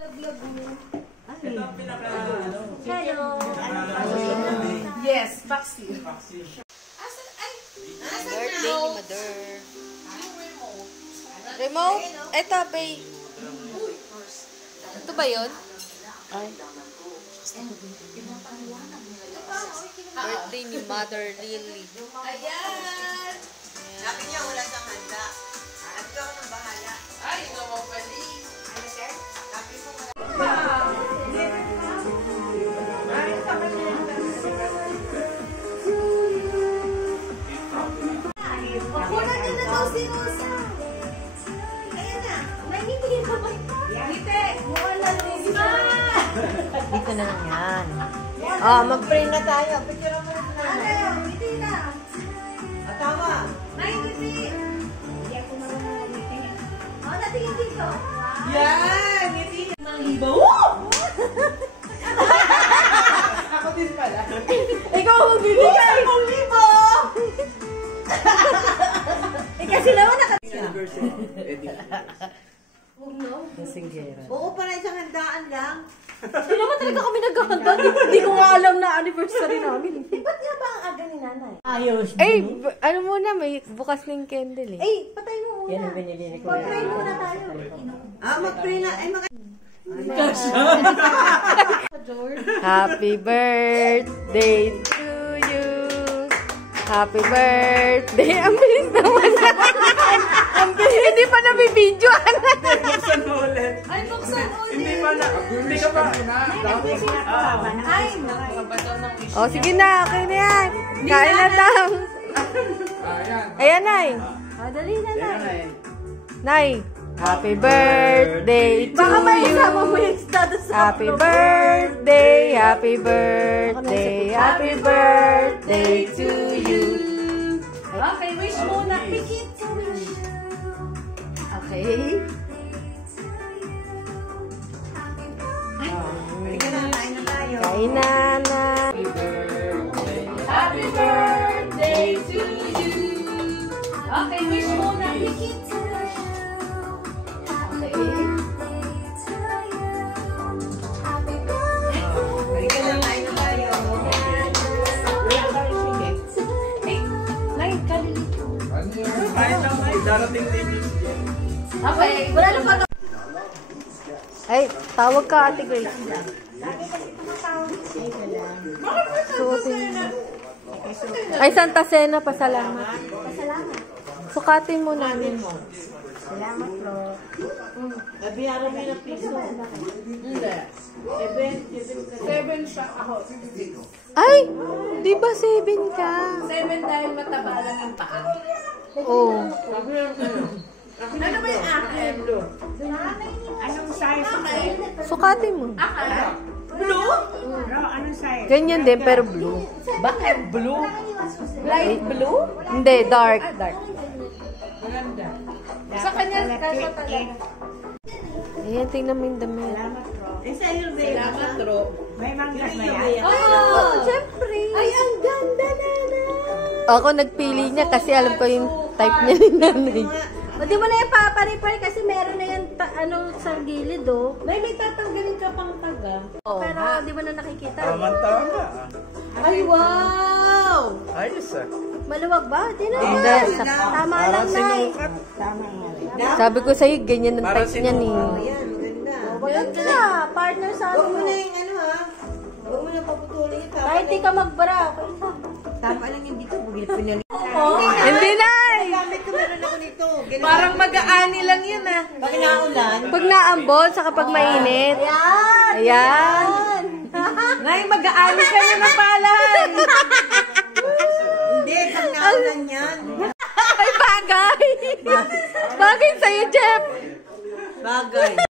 Ito ang pinaka, ano? Hello. Yes, vaccine. Birthday ni Mother. Remote? Eto, Bay. Ito ba yun? Ay. Birthday ni Mother Lily. Ayan! Sabi niya wala siyang handa. Sabi ako ng bahala. Ay, ikaw mo pali. Ano, sir? Sabi mo wala. Kuna din na daw si Rosa. Ayan na. Nangingin ka ba? Ngiti. Mukha na rin. Dito na lang yan. Oh, mag-pray na tayo. Picture mo na sila. Ano? Ngiti na. Tama. Ay, ngiti. Hindi ako marunong ngiti. Oh, natingin dito. Yan! Ngiti. Mang libo. Ako din pala. Ikaw ang bibigay. 10,000. Kasi naman Oo, para isang handaan lang. Hindi naman talaga kami naghahanda. Hindi ko nga alam na anniversary namin. Ba't nga ba ang aga ni nanay? Ayos. Eh, ano muna, may bukas ng candle eh. Eh, patay mo muna. Yan ang binili ni Kuya. Pag-pray muna tayo. Mag-pray na. Ay, Happy birthday to you. Happy birthday. Ang bilis naman. Ang bilis. Hindi pa nabibidyoan. Buksan mo ulit. Ay, buksan ulit. Hindi pa na. Hindi ka pa. Ay, O, sige na. Okay na yan. Kain na lang. Ayan, Nay. dali na na. Nay. Happy birthday to Baka may you. isama mo yung status sa Happy birthday, happy birthday, happy birthday to you. Okay, wish muna. Pikit sa wish. Okay. kain na tayo. Kain na na. Happy birthday to you. Okay, wish muna. Pikit sa wish. Okay. Kain na tayo. Nay, kalilito. Kahit lang ay darating din yun. Okay, wala na pa. Ay, tawag ka, Ate Grace. Suotin mo. Ay, Santa Cena, pasalamat. Sukatin mo namin. Salamat, bro. Nabiyaran mo yung piso. Hindi. 7 siya ako. Ay, di ba 7 ka? 7 dahil mataba lang ang paa. Oo. Ano ba yung akin? Anong size? Sukatin mo. Blue? Anong size? Ganyan din, pero blue. Bakit blue? Light blue? Hindi, dark. Dark. Maganda. Sa kanya, kaso talaga. Ayan, tingnan mo yung damit. Salamat, Ro. May manggas na yan. Oh, syempre. Ay, ang ganda na na. Ako nagpili niya kasi alam ko yung type niya ni nanay. O, di mo na yung paparipay kasi meron na yan sa gilid, oh. May tatanggalin ka pang taga. Pero di mo na nakikita. Tama. Ay, wow! Ayos ah. Maluwag ba? Di na. Hindi. Tama Parang lang, Nay. sinukat. Sabi ko sa'yo, ganyan ang Parang type niya ni. Ayan, maganda. Maganda. Partner sa Huwag ano. mo na yung ano ha. Huwag mo na paputulin yung tama. Kahit di ka magbara, okay na. Tama lang yung dito. Bugil pinali. Hindi, Nay! Gamit ko meron ako nito. Parang mag-aani lang yun, ah. Pag naulan. Pag naambon, saka pag mainit. Ayan. Ayan. Nay, mag-aani ka na ng palay. Hindi, pag naulan yan. Ay, bagay! Bagay sa'yo, Jeff! Bagay.